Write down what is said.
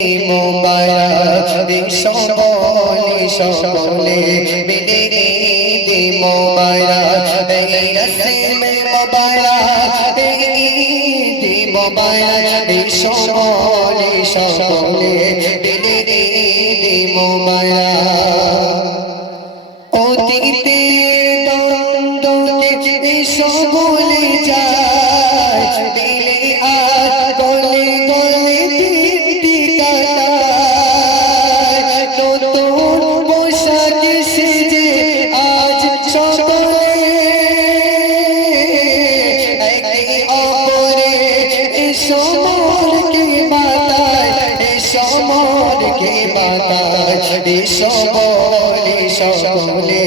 মোবারক সকলে সকলে মিলে ঈদ মোবারক এই রসম মোবারক ঈদ মোবারক সকলে সকলে মিলে ঈদ মোবারক অতীতে দ্বন্দ্বকে সকলে যায় দিলে আর গলে গলে দিদি কাটায় নতুন পোশাক সেজে আজ সকলে একে অপরে সমরকে বাতায় সমরকে বাতায় সকলে সকলে